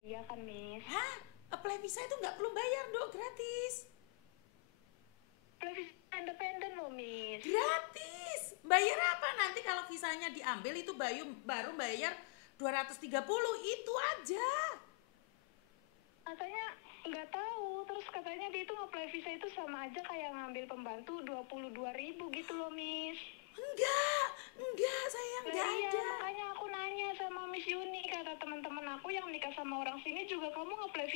Iya kan, Miss? Hah? Apply visa itu nggak perlu bayar, Dok, gratis. Visa independen loh, Miss. Gratis. Bayar apa nanti kalau visanya diambil itu baru bayar 230 itu aja. Katanya nggak tahu, terus katanya dia itu apply visa itu sama aja kayak ngambil pembantu 22.000 gitu loh, Miss. Enggak, saya Nah, enggak iya, ada. makanya aku nanya sama Miss Yuni, kata teman-teman aku yang nikah sama orang sini juga kamu nge-apply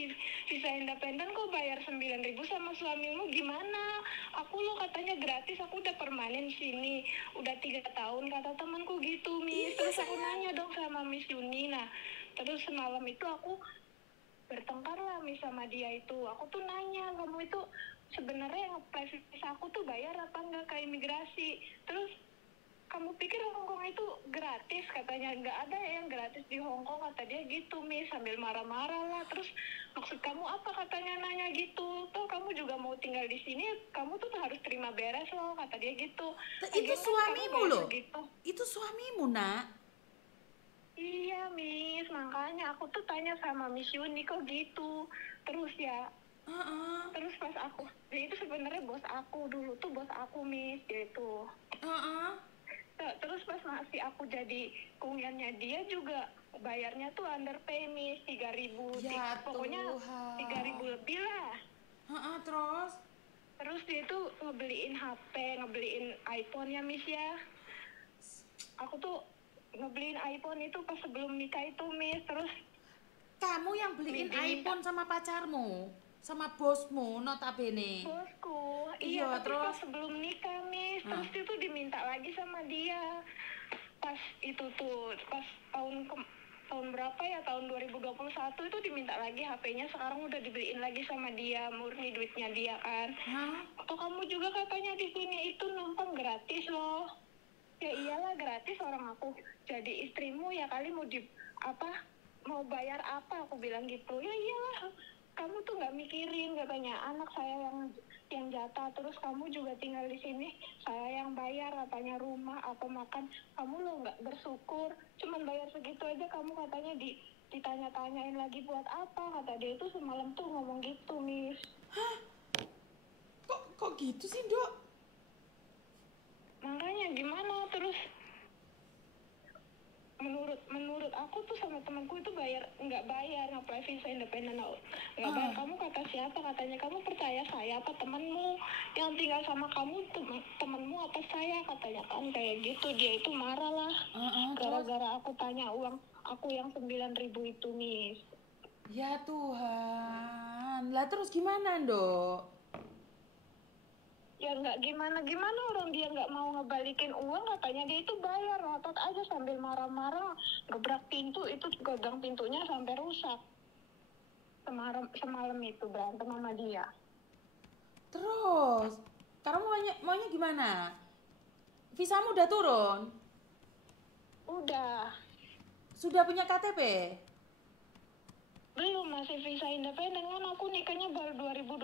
visa independen kok bayar 9.000 sama suamimu gimana? Aku lo katanya gratis, aku udah permanen sini, udah 3 tahun kata temanku gitu, Miss. Iya, Terus aku sayang. nanya dong sama Miss Yuni, nah terus semalam itu aku bertengkar lah Miss sama dia itu. Aku tuh nanya, kamu itu sebenarnya yang apply visa aku tuh bayar apa enggak ke imigrasi? Terus kamu pikir Hongkong itu gratis? Katanya nggak ada yang gratis di Hongkong, kata dia gitu, Miss, sambil marah-marah lah. Terus maksud kamu apa, katanya nanya gitu. Tuh kamu juga mau tinggal di sini, kamu tuh harus terima beres loh, kata dia gitu. Itu Lagian kan kamu suamimu bayar loh. segitu. Itu suamimu, Nak. Iya, Miss, makanya aku tuh tanya sama Miss Yuni kok gitu. Terus ya, Heeh. terus pas aku, dia itu sebenarnya bos aku dulu tuh, bos aku, Miss, dia itu. Heeh. Terus pas masih aku jadi kungiannya dia juga bayarnya tuh underpay, Miss, 3.000, Ya pokoknya 3.000 Tuhan. lebih lah. Heeh, terus? Terus dia tuh ngebeliin HP, ngebeliin iPhone ya, Miss ya. Aku tuh ngebeliin iPhone itu pas sebelum nikah itu, Miss. Terus Kamu yang beliin diminta iPhone sama pacarmu, sama bosmu, notabene. bosku, iya, Iya, tapi pas terus? sebelum nikah, Miss. Terus Nah, dia tuh diminta lagi sama dia. Pas itu tuh, pas tahun berapa ya, tahun 2021 itu diminta lagi HP-nya, sekarang udah dibeliin lagi sama dia, murni duitnya dia kan. hah? Atau kamu juga katanya di sini itu numpang gratis loh. Ya iyalah gratis, orang aku jadi istrimu ya kali mau apa, mau bayar apa, aku bilang gitu. Ya iyalah, kamu tuh nggak mikirin, katanya anak saya yang jatah, terus kamu juga tinggal di sini, saya yang bayar, katanya rumah apa makan, kamu lo nggak bersyukur, cuman bayar segitu aja kamu katanya ditanya-tanyain lagi buat apa, kata dia itu semalam tuh ngomong gitu, Miss. Kok gitu sih, Dok? Makanya gimana, terus menurut aku tuh sama temanku itu nggak bayar apply visa independen, nggak bayar. Ah, Kamu kata siapa, katanya kamu percaya saya apa temanmu yang tinggal sama kamu, temanmu apa saya, katanya kan kayak gitu. Dia itu marah lah terus? gara-gara aku tanya uang aku yang 9.000 itu, Miss. Ya Tuhan. Lah terus gimana, Dok? Ya nggak gimana orang dia nggak mau ngebalikin uang, katanya dia itu bayar, ngotot aja sambil marah-marah, gebrak pintu itu, gagang pintunya sampai rusak. Semalam itu berantem sama dia. Terus, kamu maunya gimana? Visamu udah turun? Udah, Sudah punya KTP? belum, masih visa independen kan, aku nikahnya baru 2023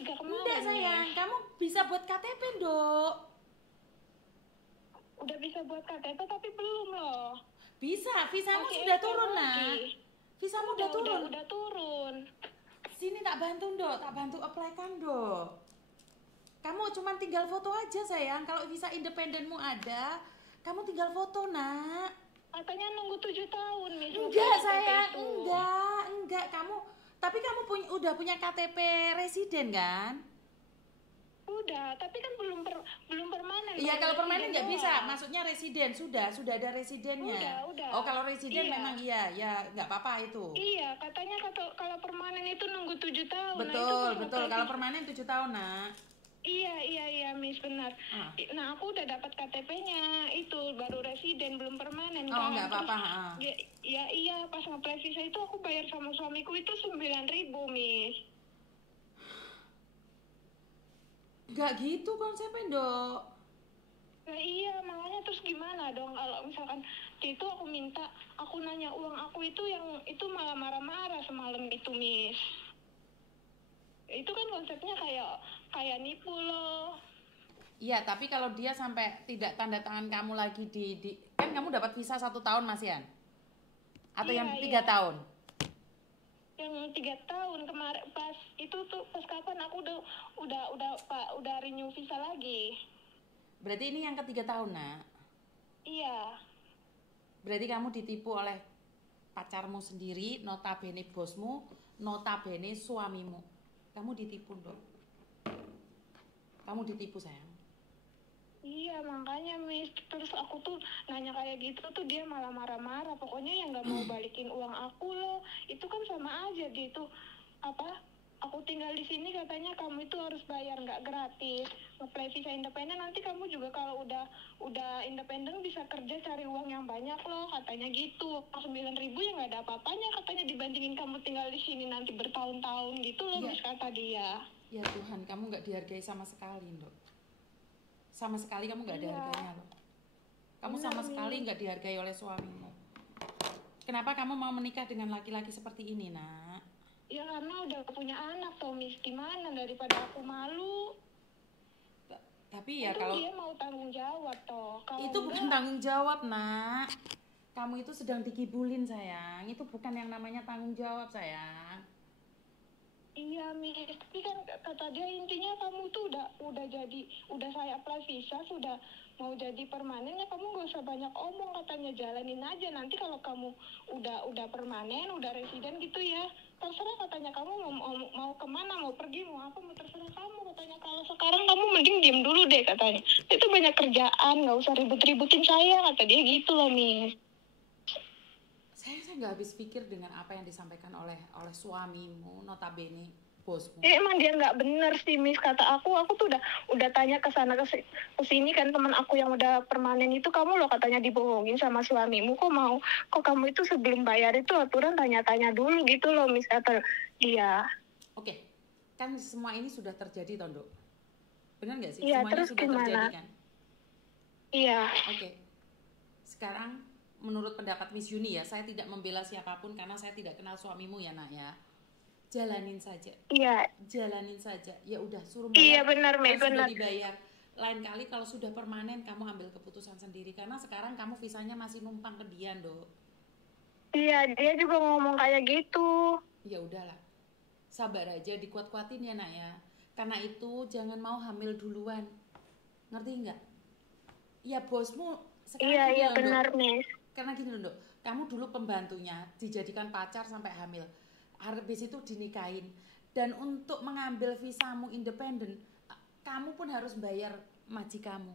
Enggak, kemarin, sayang. Miss. Kamu bisa buat KTP, Dok. Udah bisa buat KTP tapi belum loh. Bisa, visamu Masih sudah ekspor turun, lagi. Nak. Visamu udah Udah, turun. udah turun. Sini tak bantu, Dok. Tak bantu apply kan, Dok. Kamu cuma tinggal foto aja, sayang. Kalau visa independenmu ada, kamu tinggal foto, Nak. Katanya nunggu 7 tahun, Miss. Enggak, KTP sayang. itu. Enggak. Tapi kamu udah punya KTP residen kan? Udah, tapi kan belum permanen. Iya, baru kalau permanen residen nggak bisa. doang. Maksudnya residen sudah ada residennya. Udah. Oh, kalau residen Iya. memang iya, ya nggak apa-apa itu. Iya, katanya kalau permanen itu nunggu 7 tahun. Nah, itu Betul, pas betul. apply Kalau visa. permanen 7 tahun, Nak. Iya, Miss, benar. Ah. Nah, aku udah dapat KTP-nya, itu baru residen, belum permanen Oh, kan. nggak Terus, apa-apa. Ah. iya, pas nge-apply visa itu aku bayar sama suamiku itu 9.000, Miss. Nggak gitu konsepnya, Dok. Nah iya, makanya terus gimana dong kalau misalkan itu aku nanya uang aku itu, yang itu malah marah-marah semalam itu, Miss. Itu kan konsepnya kayak nipu loh. Iya, tapi kalau dia sampai tidak tanda tangan kamu lagi kan kamu dapat visa 1 tahun, Mas Yan? Atau Iya, yang 3 iya. tahun? baru 3 tahun kemarin pas itu tuh pas kapan aku udah renew visa lagi. Berarti ini yang ketiga tahun, nak. Iya. Berarti kamu ditipu oleh pacarmu sendiri, notabene bosmu, notabene suamimu. Kamu ditipu, Dok. Kamu ditipu, sayang. Iya makanya Miss, terus aku tuh nanya kayak gitu tuh dia malah marah-marah, pokoknya yang nggak mau balikin uang aku loh. Itu kan sama aja dia tuh apa, aku tinggal di sini katanya kamu itu harus bayar, nggak gratis. Apply visa independen nanti kamu juga kalau udah independen bisa kerja cari uang yang banyak loh katanya gitu. 9.000 ya nggak ada apa-apanya katanya dibandingin kamu tinggal di sini nanti bertahun-tahun gitu loh. Iya. Miss kata dia. Ya Tuhan, kamu nggak dihargai sama sekali, Dok. Sama sekali kamu nggak ada Iya. harganya loh. Kamu Benar, sama Miss. sekali nggak dihargai oleh suamimu. Kenapa kamu mau menikah dengan laki-laki seperti ini, nak? Ya karena udah punya anak toh Miss, gimana daripada aku malu. Tapi ya Untung kalau dia mau tanggung jawab toh. Kalau itu bukan tanggung jawab, nak. Kamu itu sedang dikibulin, sayang. Itu bukan yang namanya tanggung jawab, sayang. Iya Miss, tapi kan kata dia intinya kamu tuh udah saya apply visa, sudah mau jadi permanen ya kamu gak usah banyak omong katanya, jalanin aja nanti kalau kamu udah permanen, udah residen gitu ya, terserah katanya kamu mau kemana, mau pergi, mau apa, mau terserah kamu katanya. Kalau sekarang kamu mending diem dulu deh katanya, itu banyak kerjaan, gak usah ribut-ributin saya kata dia gitu loh Miss. Saya nggak habis pikir dengan apa yang disampaikan oleh suamimu, notabene bosmu. Emang dia nggak bener sih Miss, kata aku tuh udah tanya ke sana ke sini kan, teman aku yang udah permanen itu, kamu loh katanya dibohongin sama suamimu, kok kamu itu sebelum bayar itu aturan tanya-tanya dulu gitu loh Miss kata dia. Oke, kan semua ini sudah terjadi, Tondo. Benar nggak sih? Iya, Semuanya terus sudah gimana? terjadi kan? Iya. Oke. Sekarang menurut pendapat Miss Yuni ya, saya tidak membela siapapun karena saya tidak kenal suamimu ya, nak ya. Jalanin saja. Iya. Jalanin saja. Ya udah, suruh Iya bayar. benar Miss, Kalau benar. sudah dibayar. Lain kali kalau sudah permanen kamu ambil keputusan sendiri karena sekarang kamu visanya masih numpang ke dia, Dok. Iya, dia juga ngomong kayak gitu. Ya udahlah. Sabar aja, dikuat-kuatin ya, nak ya. Karena itu jangan mau hamil duluan. Ngerti nggak? Ya bosmu sekarang Iya, gini iya loh, benar Dok. Miss. Karena gini loh, Dok. Kamu dulu pembantunya, dijadikan pacar sampai hamil. Habis itu dinikahin. Dan untuk mengambil visamu independen, kamu pun harus bayar majikamu.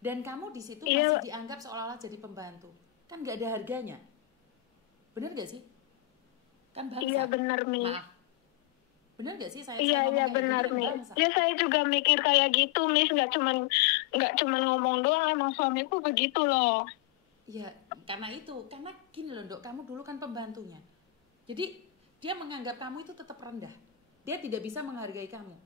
Dan kamu di situ Iya. masih dianggap seolah-olah jadi pembantu. Kan nggak ada harganya. Bener nggak sih? Kan bangsa. Iya benar Miss. Maaf. Bener gak sih saya Iya ngomong iya kayak benar gitu kan Miss. bangsa? Ya saya juga mikir kayak gitu Miss, nggak cuman ngomong doang, emang suamiku begitu loh. Ya karena gini loh, Dok, kamu dulu kan pembantunya. Jadi dia menganggap kamu itu tetap rendah. Dia tidak bisa menghargai kamu.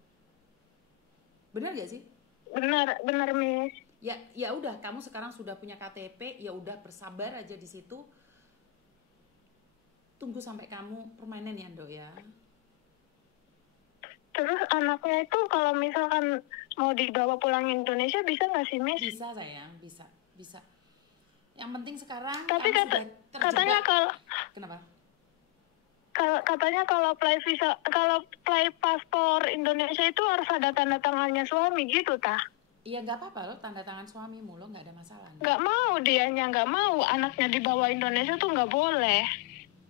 Bener gak sih? Benar Miss. Ya udah, kamu sekarang sudah punya KTP, ya udah bersabar aja di situ. Tunggu sampai kamu permanen ya, Dok ya. Terus anaknya itu kalau misalkan mau dibawa pulang Indonesia bisa nggak sih Miss? Bisa sayang, bisa. Yang penting sekarang Tapi kamu sudah terjebak. katanya Kenapa? katanya kalau apply paspor Indonesia itu harus ada tanda tangannya suami gitu tah? Iya nggak apa-apa loh, tanda tangan suamimu lo nggak ada masalah. Nggak mau, dianya nggak mau, anaknya dibawa Indonesia tuh nggak boleh.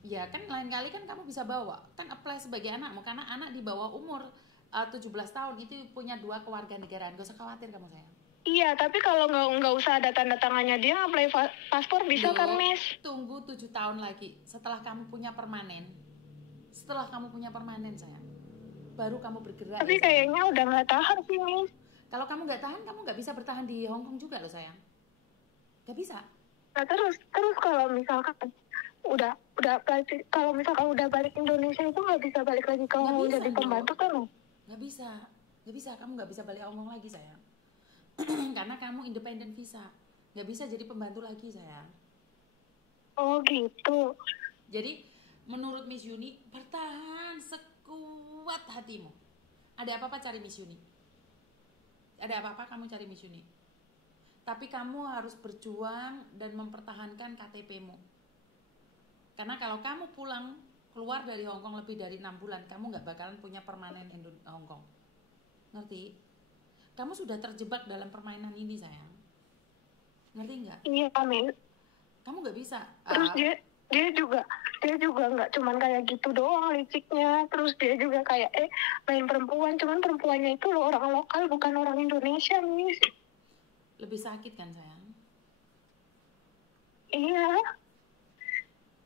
Ya kan lain kali kan kamu bisa bawa, kan apply sebagai anakmu, karena anak di bawah umur 17 tahun itu punya 2 kewarganegaraan, gak usah khawatir kamu sayang. Iya, tapi kalau nggak usah ada tanda tangannya dia apply paspor bisa kan Miss? Tunggu 7 tahun lagi setelah kamu punya permanen. Setelah kamu punya permanen sayang, baru kamu bergerak. Tapi ya, kayaknya udah nggak tahan sih Miss. Kalau kamu nggak tahan, kamu nggak bisa bertahan di Hong Kong juga loh sayang. Gak bisa. Nah terus kalau misalkan udah kalau misalkan udah balik Indonesia itu nggak bisa balik lagi ke Hong Kong jadi pembantu kan? Nggak bisa, kamu nggak bisa balik Hong Kong lagi sayang. Karena kamu independen visa, nggak bisa jadi pembantu lagi sayang. Oh gitu. Jadi menurut Miss Yuni, bertahan sekuat hatimu. Ada apa-apa cari Miss Yuni. Ada apa-apa kamu cari Miss Yuni. Tapi kamu harus berjuang dan mempertahankan KTP-mu. Karena kalau kamu pulang keluar dari Hong Kong lebih dari 6 bulan, kamu nggak bakalan punya permanen Hong Kong. Ngerti? Kamu sudah terjebak dalam permainan ini, sayang. Ngerti nggak? Iya, Miss. Kamu nggak bisa. Terus dia juga nggak cuman kayak gitu doang liciknya. Terus dia juga kayak main perempuan, cuman perempuannya itu loh orang lokal, bukan orang Indonesia, Miss. Lebih sakit kan, sayang? Iya,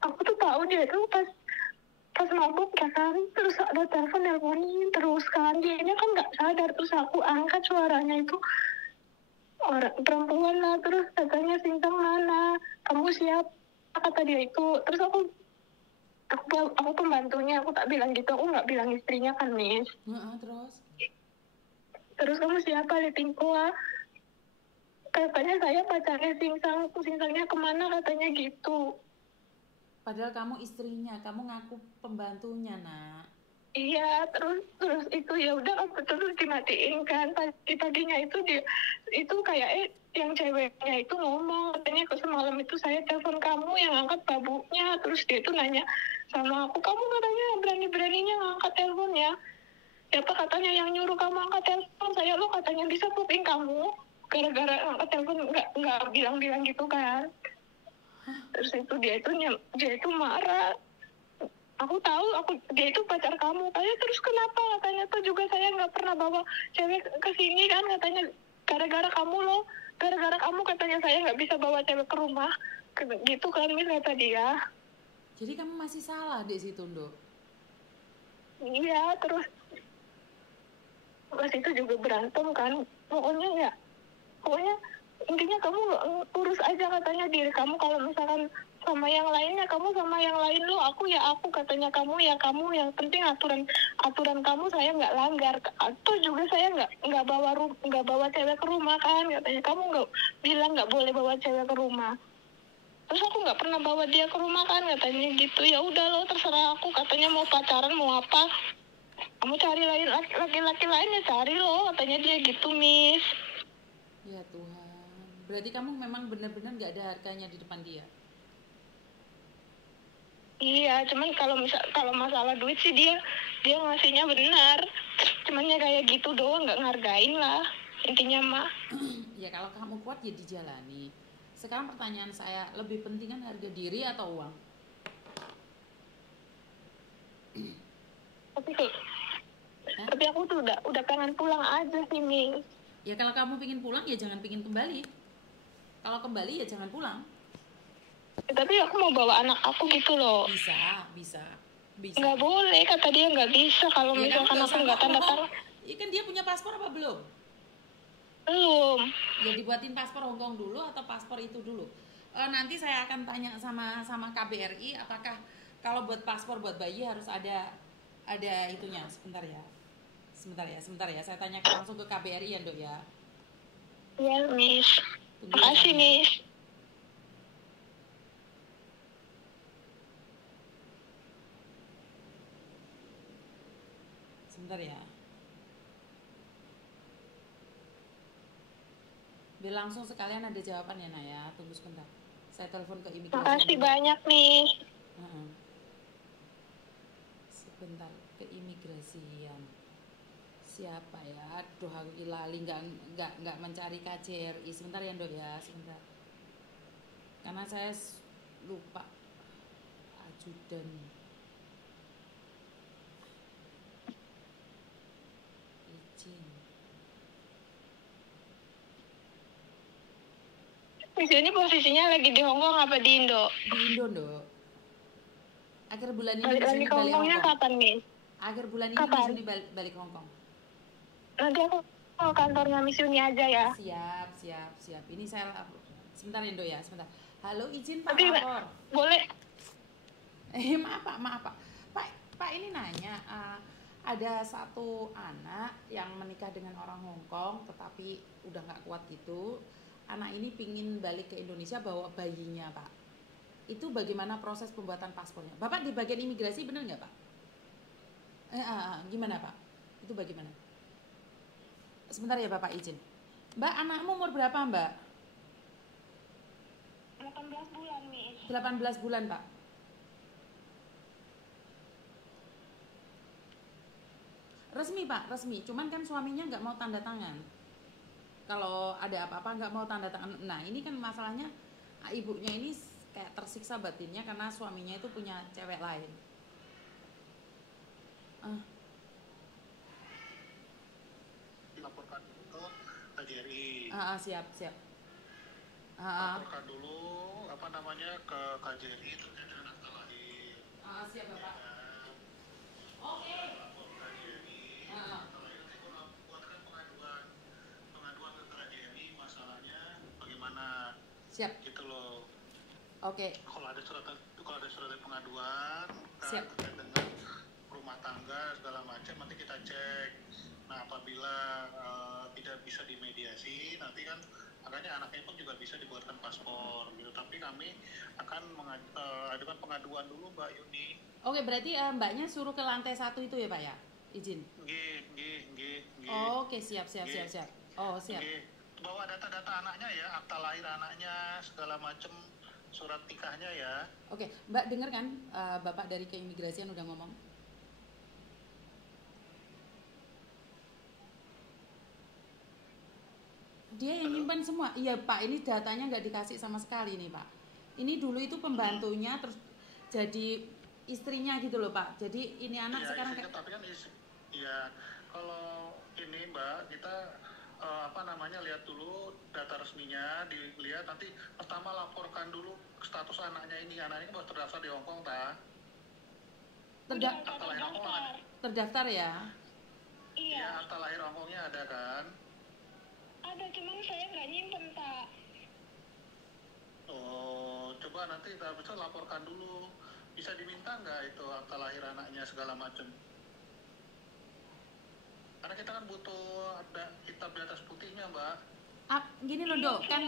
aku tuh tahu dia tuh pas mabuk ya kan, terus ada teleponin terus kan, dianya kan nggak sadar, terus aku angkat, suaranya itu orang perempuan lah, terus katanya Sintang mana, kamu siapa, kata dia itu. Terus aku pembantunya, aku tak bilang gitu, aku nggak bilang istrinya kan, Miss. Terus kamu siapa, Litingkua, katanya saya pacarnya Singsangnya kemana, katanya gitu. Padahal kamu istrinya, kamu ngaku pembantunya, nak. Iya, terus itu ya udah, terus dimatiin kan. Paginya itu dia itu kayak yang ceweknya itu ngomong, katanya semalam itu saya telepon kamu, yang angkat babunya. Terus dia itu nanya sama aku, kamu katanya berani-beraninya ngangkat teleponnya, siapa katanya yang nyuruh kamu angkat telepon saya, lo katanya bisa kuping kamu gara-gara angkat telepon, nggak bilang-bilang gitu kan. Terus itu dia itu marah. Aku tahu dia itu pacar kamu, katanya. Terus kenapa, katanya tuh juga saya nggak pernah bawa cewek ke sini kan, katanya gara-gara kamu loh, gara-gara kamu katanya saya nggak bisa bawa cewek ke rumah gitu kan, Miss, kata dia. Jadi kamu masih salah di situ, Nduk. Iya, terus pas itu juga berantem kan, pokoknya intinya kamu urus aja, katanya, diri kamu. Kalau misalkan sama yang lainnya, kamu sama yang lain, lo aku ya aku, katanya. Kamu ya kamu, yang penting aturan kamu saya nggak langgar. Atau juga saya nggak bawa cewek ke rumah kan, katanya. Kamu nggak bilang nggak boleh bawa cewek ke rumah, terus aku nggak pernah bawa dia ke rumah kan, katanya gitu. Ya udah lo, terserah aku, katanya, mau pacaran mau apa, kamu cari laki-laki lain ya, cari lo, katanya dia gitu, Miss. Ya Tuhan, berarti kamu memang benar-benar gak ada harganya di depan dia. Iya, cuman kalau masalah duit sih dia ngasihnya benar, cuman ya kayak gitu doang, nggak ngargain lah intinya mah. Ya kalau kamu kuat ya dijalani. Sekarang pertanyaan saya, lebih penting kan harga diri atau uang? Tapi aku tuh udah pengen pulang aja sih, Miss. Ya kalau kamu pingin pulang ya jangan pingin kembali. Kalau kembali ya jangan pulang. Tapi aku mau bawa anak aku gitu loh. Bisa. Nggak boleh, kata dia nggak bisa kalau ya, misalkan aku nggak tanda tangan. Iya kan dia punya paspor apa belum? Belum. Ya dibuatin paspor Hong Kong dulu atau paspor itu dulu. Nanti saya akan tanya sama KBRI apakah kalau buat paspor buat bayi harus ada itunya. Sebentar ya. Saya tanyakan langsung ke KBRI ya, Dok ya. Iya, Miss. Makasih, Miss. Sebentar ya. Biar langsung sekalian ada jawaban ya, Naya. Tunggu sebentar. Saya telepon ke imigrasi. Makasih banyak, Miss. Sebentar, ke imigrasian. Siapa ya? Aduh, aku lali nggak mencari KJRI. Sebentar ya, Dok ya, sebentar. Karena saya lupa ajudan. Izin. Miss ini posisinya lagi di Hong Kong apa di Indo? Di Indo, Dok. Akhir bulan ini balik ke Hong Kongnya kapan, Miss? Akhir bulan ini Miss Uni balik Hong Kong. Nanti aku ke kantornya Miss Uni aja ya. Siap. Ini saya sebentar Indo ya, sebentar. Halo, izin Pak lapor. Boleh. Maaf Pak ini nanya, ada satu anak yang menikah dengan orang Hong Kong tetapi udah nggak kuat gitu. Anak ini pingin balik ke Indonesia bawa bayinya, Pak. Itu bagaimana proses pembuatan paspornya? Bapak di bagian imigrasi benar nggak, Pak? Gimana, Pak? Itu bagaimana? Sebentar ya, Bapak izin. Mbak, anakmu umur berapa, Mbak? 18 bulan, Miss. 18 bulan, Pak. Resmi Pak, resmi. Cuman kan suaminya nggak mau tanda tangan. Kalau ada apa-apa nggak mau tanda tangan. Nah ini kan masalahnya, ibunya ini kayak tersiksa batinnya karena suaminya itu punya cewek lain. Ah, Laporkan dulu ke KJRI. siap siap. Ah, Laporkan dulu apa namanya ke KJRI terkait dengan akta lahir. siap Ya Bapak. kan? Oke. Lapor ke KJRI. Akta lahir nanti kalau buatkan pengaduan ke KJRI masalahnya bagaimana Siap. gitu loh. Oke. Kalau ada surat pengaduan kan, Siap. terkait dengan rumah tangga segala macam nanti kita cek. Nah apabila tidak bisa dimediasi nanti kan makanya anaknya pun juga bisa dibuatkan paspor gitu. Tapi kami akan ajukan pengaduan dulu Mbak Yuni. Oke, berarti Mbaknya suruh ke lantai 1 itu ya Pak ya? Izin. G. Oke, siap. Oh, siap. Bawa data-data anaknya ya, akta lahir anaknya, segala macam, surat nikahnya ya. Oke, Mbak dengar kan Bapak dari keimigrasian udah ngomong? Dia yang nyimpan semua. Iya Pak, ini datanya nggak dikasih sama sekali nih Pak. Ini dulu itu pembantunya terus jadi istrinya gitu loh Pak. Jadi ini anak Ya, sekarang istrinya, tapi kan ya kalau ini Mbak kita lihat dulu data resminya, dilihat nanti pertama laporkan dulu status anaknya ini baru terdaftar di Hongkong ta. Akta lahir Hongkong ada. Terdaftar ya? Iya. Akta lahir Hongkongnya ada kan? Ada, cuman saya nggak nyimpen Pak. Oh, coba nanti kita bisa laporkan dulu. Bisa diminta nggak itu akta lahir anaknya segala macam? Karena kita kan butuh ada hitam di atas putihnya, Mbak. Gini loh Dok, kan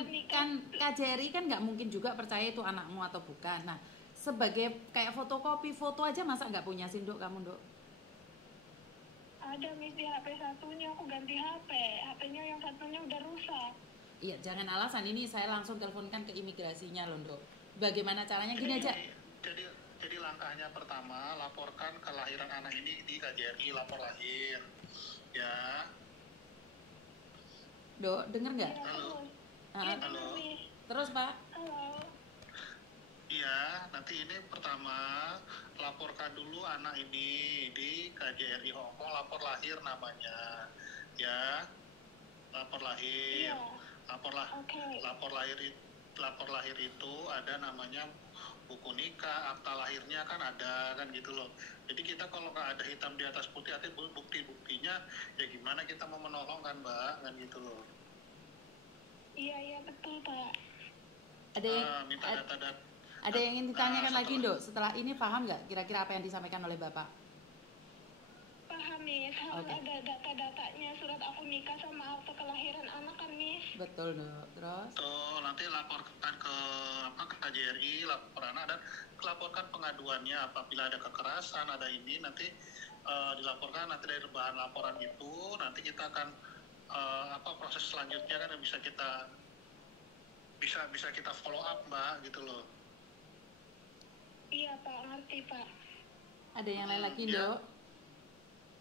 KJRI kan nggak mungkin juga percaya itu anakmu atau bukan. Nah, sebagai kayak fotokopi foto aja masa nggak punya sih Dok kamu Dok? Ada Miss di HP satunya, aku ganti HP. HP-nya yang satunya udah rusak. Iya, jangan alasan, ini saya langsung teleponkan ke imigrasinya loh Dok. Bagaimana caranya gini aja? Jadi langkahnya pertama laporkan kelahiran anak ini di KJRI, lapor lahir. Ya. Dok, denger nggak? Halo. Halo. Terus Pak? Halo. Iya, nanti ini pertama laporkan dulu anak ini di KJRI Hongkong, lapor lahir namanya, ya, lapor lahir, Iya. lapor lahir itu ada namanya buku nikah, akta lahirnya kan ada kan gitu loh. Jadi kita kalau nggak ada hitam di atas putih, artinya bukti-buktinya, ya gimana kita mau menolong kan Mbak, kan gitu loh. Iya betul Pak. Ada yang ingin ditanyakan lagi Dok, setelah ini paham nggak kira-kira apa yang disampaikan oleh Bapak? Paham Miss, harus ada data-datanya, surat akte nikah sama akte kelahiran anak kan Miss. Betul Dok, terus? Tuh, nanti laporkan ke KJRI, lapor anak dan laporkan pengaduannya apabila ada kekerasan, ada ini nanti dilaporkan nanti dari bahan laporan itu nanti kita akan proses selanjutnya kan bisa kita follow up Mbak gitu loh. Iya Pak, ngerti Pak. Ada yang lain lagi Dok?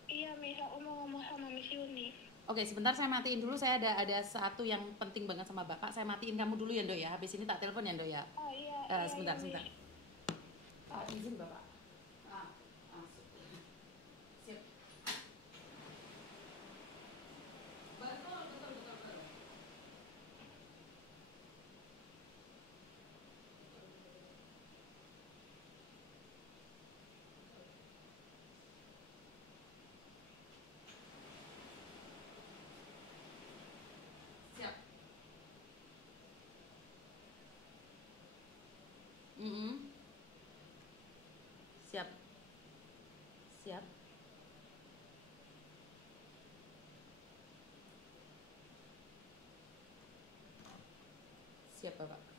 Iya Miss, aku mau ngomong sama Miss Yuni. Oke, sebentar saya matiin dulu, saya ada satu yang penting banget sama Bapak. Saya matiin kamu dulu ya Dok ya, habis ini tak telepon ya Dok ya. Oh iya. Sebentar. Miss. Izin Bapak. Siap. Betul. Siap. Siap. Siap Bapak.